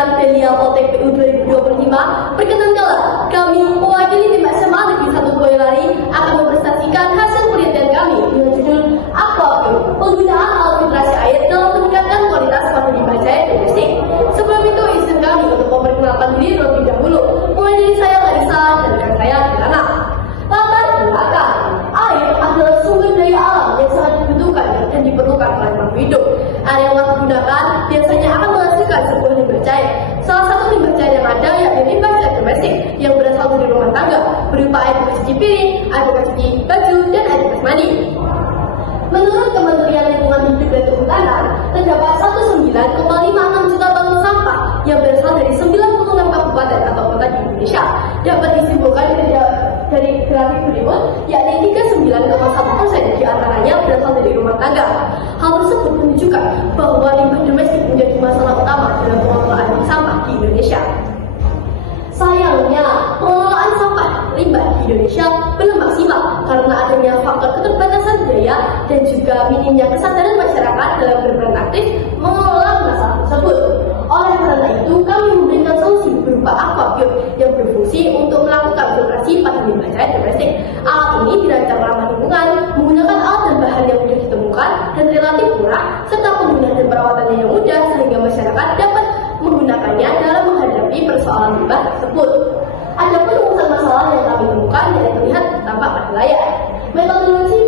Pendidikan Belia OTPU 2025, perkenankanlah kami mewakili tim SMA Negeri 1 Boyolali akan mempresentasikan hasil penelitian kami dengan judul Aquaculture, penggunaan alat filtrasi air dalam meningkatkan kualitas padi limbah cair domestik. Sebelum itu, izin kami untuk memperkenalkan diri terlebih dahulu. Mulai dari saya Larissa dan rekan saya Kirana. Latar belakang, air adalah sumber daya alam yang sangat dibutuhkan dan diperlukan oleh makhluk hidup. Air yang telah digunakan biasanya akan menghasilkan sebuah limbah cair. Salah satu limbah cair yang ada yakni limbah cair domestik yang berasal dari rumah tangga, berupa air bekas cuci piring, air bekas cuci baju, dan air bekas mandi. Menurut Kementerian Lingkungan Hidup dan Kehutanan, terdapat 19,56 juta ton sampah yang berasal dari 96 kabupaten atau kota di Indonesia. Dapat disimpulkan dari grafik berikut, yakni 39,1% di antaranya berasal dari rumah tangga. Hal tersebut menunjukkan bahwa limbah domestik menjadi masalah utama dalam pengelolaan sampah di Indonesia. Sayangnya, pengelolaan sampah limbah di Indonesia belum maksimal karena adanya faktor keterbatasan biaya dan juga minimnya kesadaran masyarakat dalam berperan aktif mengelola masalah tersebut. Oleh karena itu, kami memberikan solusi berupa aquaculture yang berfungsi untuk melakukan filtrasi pada limbah cair domestik. Alat ini dirancang ramah lingkungan, menggunakan alat dan bahan yang mudah ditemukan dan relatif murah, serta penggunaan dan perawatannya yang mudah sehingga masyarakat dapat menggunakannya dalam menghadapi persoalan limbah tersebut. Adapun rumusan masalah yang kami temukan yang terlihat tampak pada layar. Metodologi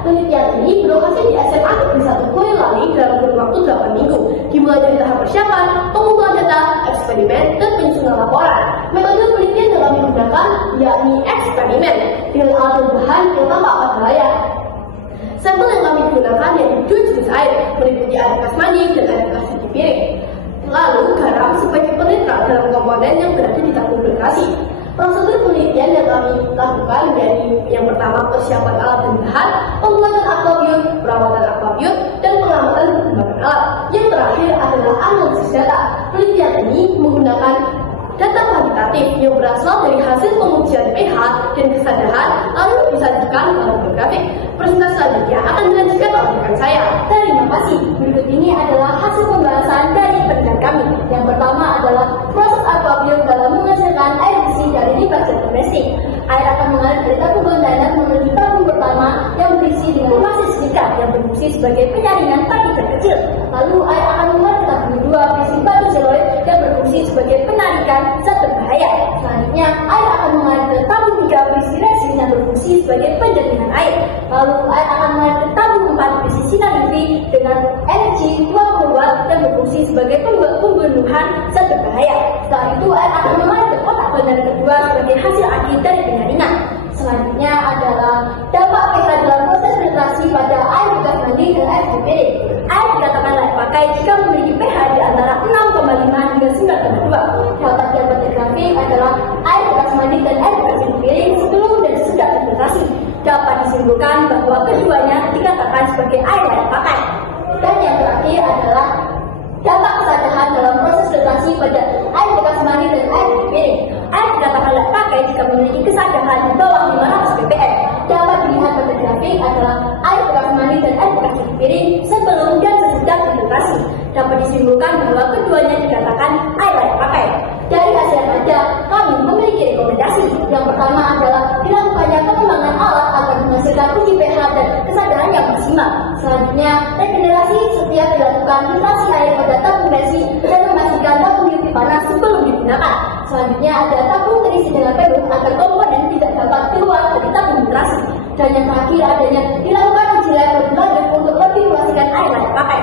penelitian ini berlokasi di SMA Negeri 1 Boyolali dalam kurun waktu 8 minggu, dimulai dari tahap persiapan, pengumpulan data, eksperimen, dan penyusunan laporan. Metode penelitian yang kami gunakan yakni eksperimen dengan alat dan bahan yang tampak pada layar. Sampel yang kami gunakan yaitu 2 jenis air, meliputi air bekas mandi dan air bekas cuci piring. Lalu garam sebagai penetral dalam komponen yang berada di tabung filtrasi. Prosedur penelitian yang kami lakukan yaitu yang pertama persiapan alat dan bahan, pembuatan aquaculture, perawatan aquaculture, dan pengamatan perkembangan alat. Yang terakhir adalah analisis data. Penelitian ini menggunakan data kuantitatif yang berasal dari hasil pengujian pH dan kesadaran lalu disajikan dalam grafik. Presentasi selanjutnya akan dilanjutkan oleh rekan saya. Terima kasih. Berikut ini adalah hasil pembahasan dari penelitian kami. Yang pertama adalah proses aquaculture dalam menghasilkan air bersih dari limbah cair domestik. Air akan mengalir dari tabung kontainer menuju tabung pertama yang berisi dengan pasir silika yang berfungsi sebagai penyaringan partikel kecil. Lalu air akan mengalir ke tabung kedua berisi batu seloid yang berfungsi sebagai penarikan zat berbahaya. Selanjutnya, air akan mengalir ke tabung 3 berisi resin yang berfungsi sebagai penjernihan air. Lalu air akan mengalir ke tabung 4 berisi sinar UV dengan energi 20 watt yang berfungsi sebagai pembunuhan zat berbahaya. Setelah itu, air akan mengalir ke kotak kontainer kedua sebagai hasil akhir dari penyaringan. Selanjutnya adalah dampak kita dalam proses filtrasi pada air bekas mandi dan air cuci piring. Air dikatakan layak pakai jika memiliki pH di antara 6,5 hingga 9,2. Data di atas grafik adalah air bekas mandi dan air bekas cuci piring sebelum dan sesudah filtrasi. Dapat disimpulkan bahwa keduanya dikatakan sebagai air layak pakai. Dan yang terakhir adalah dampak kesadaran dalam proses filtrasi pada air bekas mandi dan air cuci piring. Air dikatakan layak pakai jika memiliki kesadaran di bawah 500 ppm. Dapat dilihat pada grafik adalah air bekas mandi dan air bekas cuci piring sebelum dan sesudah filtrasi. Dapat disimpulkan bahwa keduanya dikatakan air layak pakai. Dari hasil yang ada, kami memiliki rekomendasi. Yang pertama adalah dilakukannya pengembangan alat agar menghasilkan uji pH dan kesadaran yang maksimal. Selanjutnya, regenerasi setiap dilakukan filtrasi air pada tabung resin dan memastikan tabung UV panas sebelum digunakan. Selanjutnya ada tabung terisi dengan penuh agar komponen tidak dapat keluar dari tabung filtrasi. Dan yang terakhir adanya dilakukan uji lab lebih lanjut untuk lebih memastikan air layak pakai.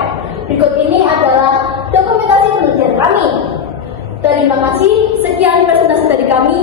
Berikut ini adalah dokumentasi penelitian kami. Terima kasih. Sekian presentasi dari kami.